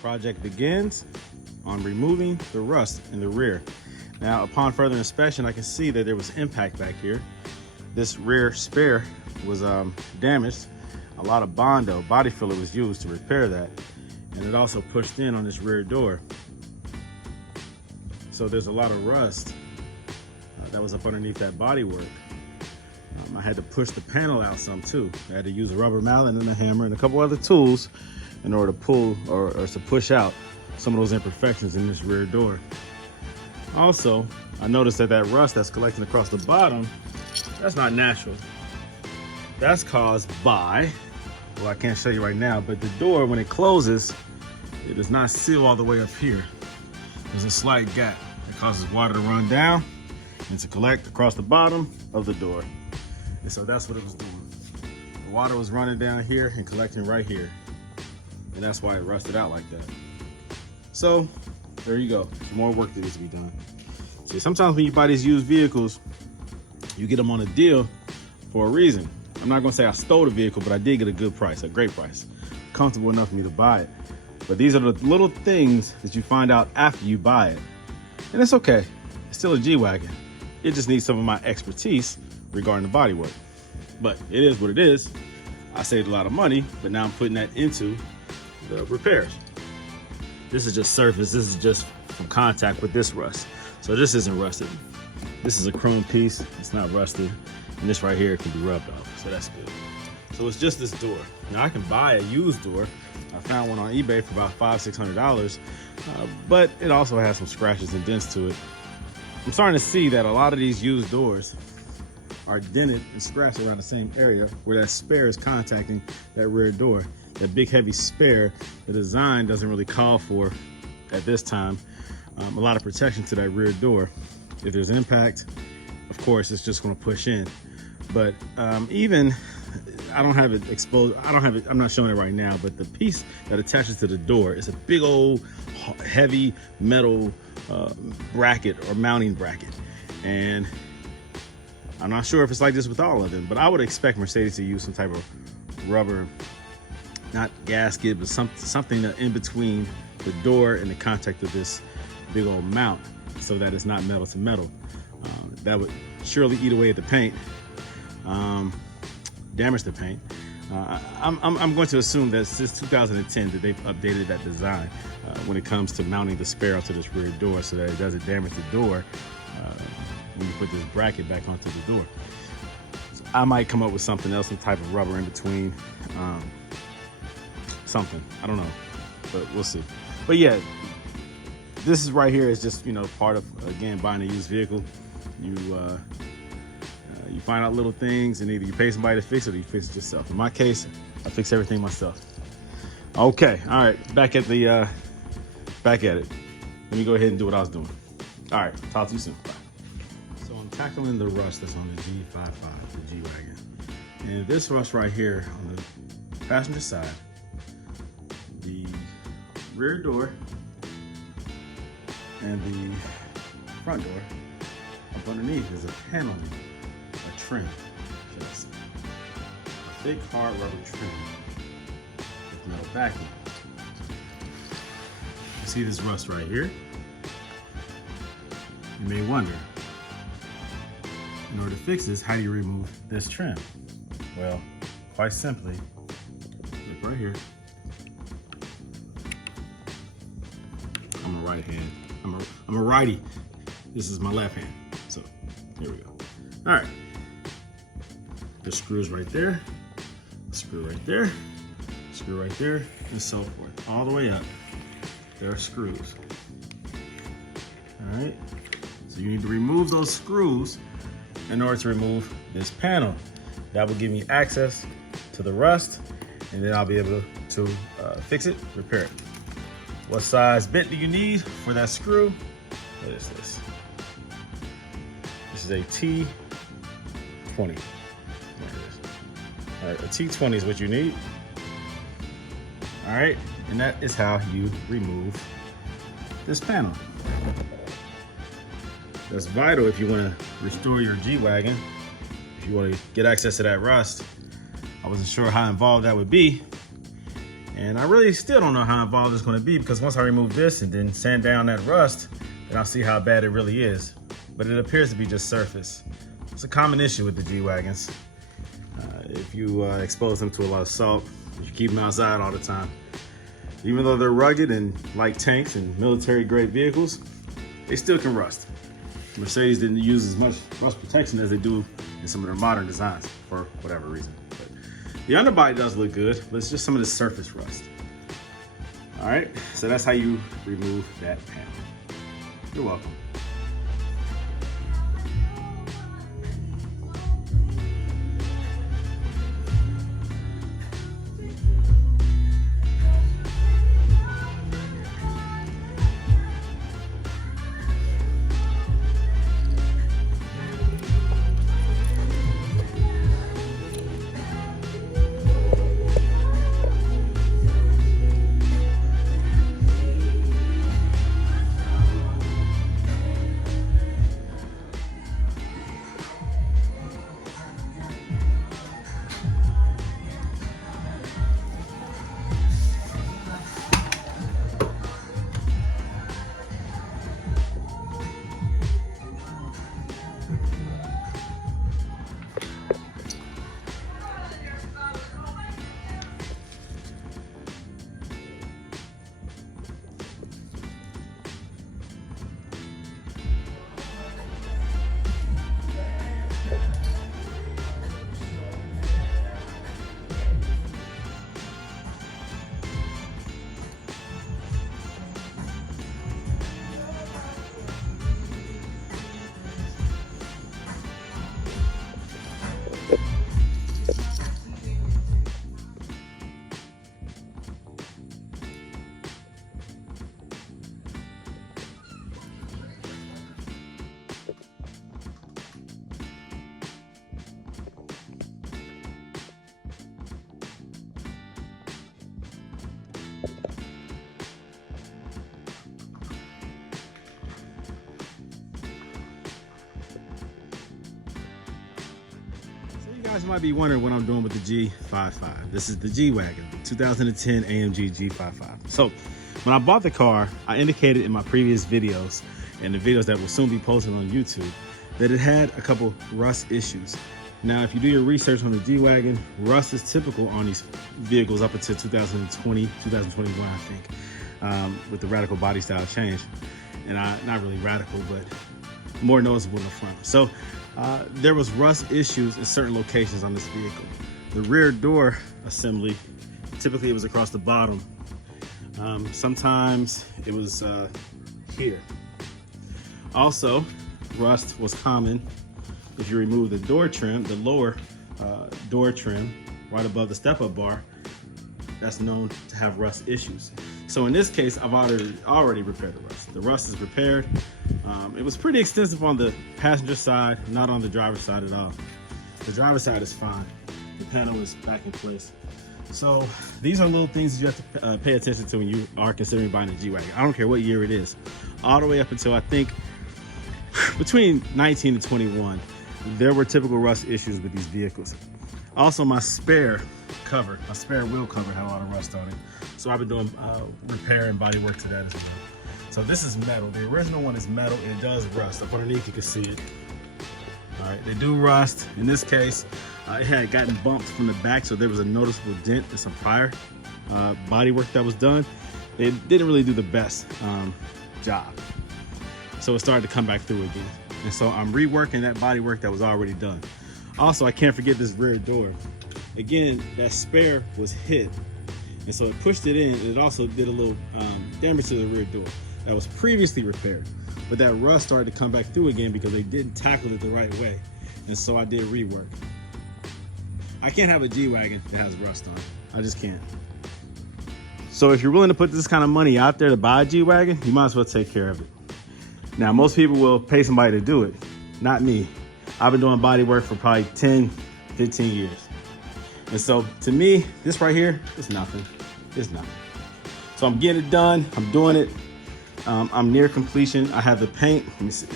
Project begins on removing the rust in the rear. Now, upon further inspection, I can see that there was impact back here. This rear spare was damaged. A lot of Bondo body filler was used to repair that, and it also pushed in on this rear door. So there's a lot of rust that was up underneath that bodywork. I had to push the panel out some too. I had to use a rubber mallet and a hammer and a couple other tools in order to pull or to push out some of those imperfections in this rear door. Also, I noticed that that rust that's collecting across the bottom, that's not natural. That's caused by, well, I can't show you right now, but the door, when it closes, it does not seal all the way up here. There's a slight gap that causes water to run down and to collect across the bottom of the door. And so that's what it was doing. The water was running down here and collecting right here. And that's why it rusted out like that. So there you go. More work that needs to be done. See, sometimes when you buy these used vehicles, you get them on a deal for a reason. I'm not gonna say I stole the vehicle, but I did get a good price, a great price. Comfortable enough for me to buy it. But these are the little things that you find out after you buy it. And it's okay, it's still a G-Wagon. It just needs some of my expertise regarding the bodywork. But it is what it is. I saved a lot of money, but now I'm putting that into the repairs. This is just surface. This is just from contact with this rust. So this isn't rusted. This is a chrome piece. It's not rusted. And this right here can be rubbed off. So that's good. So it's just this door. Now I can buy a used door. I found one on eBay for about $500–600, but it also has some scratches and dents to it. I'm starting to see that a lot of these used doors are dented and scratched around the same area where that spare is contacting that rear door. That big heavy spare, the design doesn't really call for, at this time, a lot of protection to that rear door. If there's an impact, of course, it's just gonna push in. But even, I don't have it exposed, I'm not showing it right now, but the piece that attaches to the door is a big old heavy metal bracket or mounting bracket. And I'm not sure if it's like this with all of them, but I would expect Mercedes to use some type of rubber, not gasket, but something in between the door and the contact of this big old mount so that it's not metal to metal. That would surely eat away at the paint, damage the paint. I'm going to assume that since 2010 that they've updated that design when it comes to mounting the spare onto this rear door so that it doesn't damage the door when you put this bracket back onto the door. So I might come up with something else, some type of rubber in between, something, I don't know, but we'll see. But yeah, this is right here is just, you know, part of, again, buying a used vehicle. You find out little things and either you pay somebody to fix it or you fix it yourself. In my case, I fix everything myself. Okay, all right, back at it. Let me go ahead and do what I was doing. All right, talk to you soon, bye. So I'm tackling the rust that's on the G55, the G-Wagon. And this rust right here on the passenger side, the rear door and the front door, up underneath is a paneling, a trim. Just a thick, hard rubber trim with metal backing. You see this rust right here? You may wonder, in order to fix this, how do you remove this trim? Well, quite simply, look right here. I'm a right hand. I'm a righty. This is my left hand. So here we go. All right. There's screws right there, a screw right there, a screw right there, and so forth. All the way up, there are screws. All right. So you need to remove those screws in order to remove this panel. That will give me access to the rust, and then I'll be able to fix it, repair it. What size bit do you need for that screw? What is this? This is a T20. There it is. All right, a T20 is what you need. All right, and that is how you remove this panel. That's vital if you want to restore your G-Wagon, if you want to get access to that rust. I wasn't sure how involved that would be. And I really still don't know how involved it's going to be, because once I remove this and then sand down that rust, then I'll see how bad it really is. But it appears to be just surface. It's a common issue with the G-Wagons. If you expose them to a lot of salt, if you keep them outside all the time. Even though they're rugged and like tanks and military grade vehicles, they still can rust. Mercedes didn't use as much rust protection as they do in some of their modern designs for whatever reason. But the underbody does look good, but it's just some of the surface rust. All right, so that's how you remove that panel. You're welcome. You guys might be wondering what I'm doing with the G55. This is the G-Wagon, 2010 AMG G55. So when I bought the car, I indicated in my previous videos and the videos that will soon be posted on YouTube that it had a couple rust issues. Now, if you do your research on the G-Wagon, rust is typical on these vehicles up until 2020, 2021, I think, with the radical body style change. And not really radical, but more noticeable in the front. So there was rust issues in certain locations on this vehicle. The rear door assembly, typically it was across the bottom. Sometimes it was here. Also, rust was common if you remove the door trim, the lower door trim right above the step-up bar. That's known to have rust issues. So in this case, I've already repaired the rust. The rust is repaired. It was pretty extensive on the passenger side, not on the driver's side at all. The driver's side is fine. The panel is back in place. So these are little things that you have to pay attention to when you are considering buying a G-Wagon. I don't care what year it is, all the way up until I think between 19 and 21, there were typical rust issues with these vehicles. Also, my spare wheel cover had a lot of rust on it. So I've been doing repair and body work to that as well. So this is metal. The original one is metal and it does rust. Up underneath you can see it. All right, they do rust. In this case, it had gotten bumped from the back, so there was a noticeable dent in some prior body work that was done. It didn't really do the best job. So it started to come back through again. And so I'm reworking that body work that was already done. Also, I can't forget this rear door. Again, that spare was hit. And so it pushed it in, and it also did a little damage to the rear door that was previously repaired. But that rust started to come back through again because they didn't tackle it the right way. And so I did rework. I can't have a G-Wagon that has rust on it. I just can't. So if you're willing to put this kind of money out there to buy a G-Wagon, you might as well take care of it. Now, most people will pay somebody to do it. Not me. I've been doing body work for probably 10, 15 years. And so to me, this right here is nothing. It's nothing. So I'm getting it done. I'm doing it. I'm near completion. I have the paint. Let me see.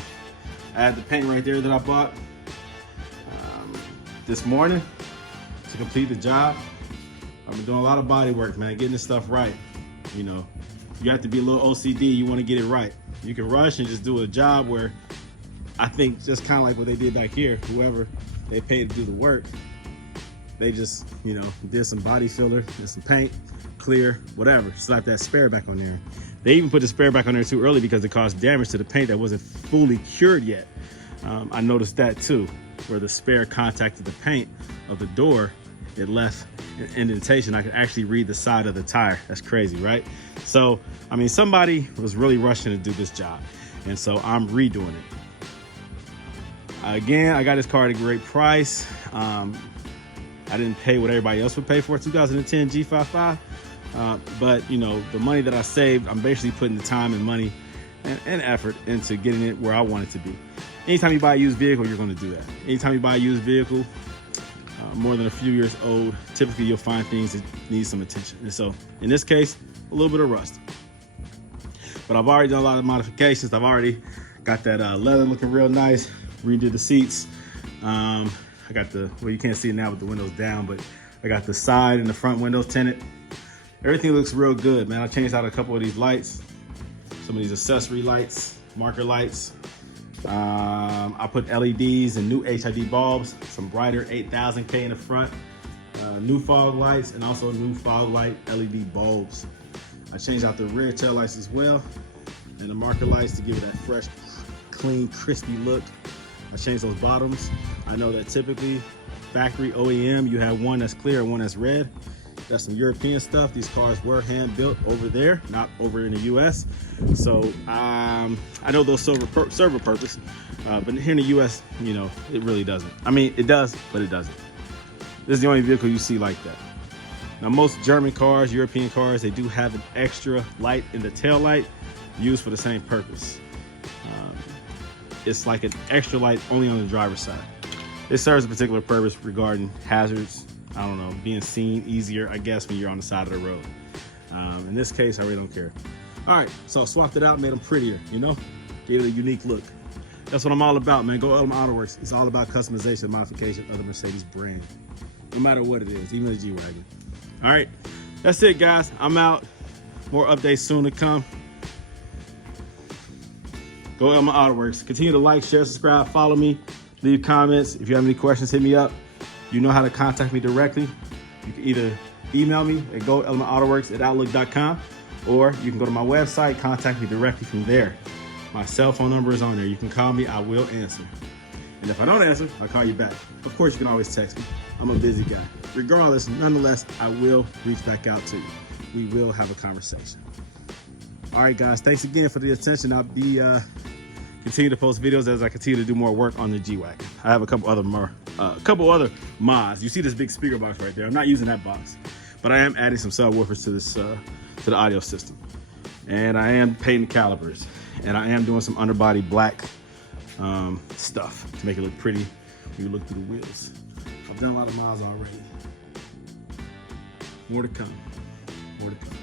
I had the paint right there that I bought this morning to complete the job. I've been doing a lot of body work, man, getting this stuff right. You know, you have to be a little OCD, you want to get it right. You can rush and just do a job where I think just kind of like what they did back here, whoever they paid to do the work, they just, you know, did some body filler, did some paint, clear, whatever, slap that spare back on there. They even put the spare back on there too early because it caused damage to the paint that wasn't fully cured yet. I noticed that too, where the spare contacted the paint of the door, it left an indentation. I could actually read the side of the tire. That's crazy, right? So, I mean, somebody was really rushing to do this job. And so I'm redoing it. Again, I got this car at a great price. I didn't pay what everybody else would pay for a 2010 G55. But you know, the money that I saved, I'm basically putting the time and money and effort into getting it where I want it to be. Anytime you buy a used vehicle, you're going to do that. Anytime you buy a used vehicle, more than a few years old, typically you'll find things that need some attention. And so in this case, a little bit of rust. But I've already done a lot of modifications. I've already got that leather looking real nice, redid the seats. I got the, well, you can't see it now with the windows down, but I got the side and the front windows tinted. Everything looks real good, man. I changed out a couple of these lights, some of these accessory lights, marker lights. I put LEDs and new HID bulbs, some brighter 8000K in the front, new fog lights, and also new fog light LED bulbs. I changed out the rear tail lights as well, and the marker lights to give it that fresh, clean, crispy look. I changed those bottoms. I know that typically factory OEM, you have one that's clear and one that's red. That's some European stuff. These cars were hand built over there, not over in the US. So I know those serve a purpose, but here in the US, you know, it really doesn't. I mean, it does, but it doesn't. This is the only vehicle you see like that. Now, most German cars, European cars, they do have an extra light in the tail light used for the same purpose. It's like an extra light only on the driver's side. It serves a particular purpose regarding hazards. I don't know, being seen easier, I guess, when you're on the side of the road. In this case, I really don't care. All right, so I swapped it out, made them prettier, you know? Gave it a unique look. That's what I'm all about, man. Go Autoworks. It's all about customization and modification of the Mercedes brand, no matter what it is, even the G-Wagon. All right, that's it, guys. I'm out. More updates soon to come. Go Autoworks. Continue to like, share, subscribe, follow me, leave comments. If you have any questions, hit me up. You know how to contact me directly. You can either email me at goelementautoworks@outlook.com, or you can go to my website, contact me directly from there. My cell phone number is on there. You can call me, I will answer. And if I don't answer, I'll call you back. Of course, you can always text me. I'm a busy guy. Regardless, nonetheless, I will reach back out to you. We will have a conversation. All right, guys, thanks again for the attention. I'll be continue to post videos as I continue to do more work on the G-Wagon. I have a couple other mods. You see this big speaker box right there. I'm not using that box, but I am adding some subwoofers to this to the audio system, and I am painting calipers, and I am doing some underbody black stuff to make it look pretty when you look through the wheels. I've done a lot of mods already. More to come. More to come.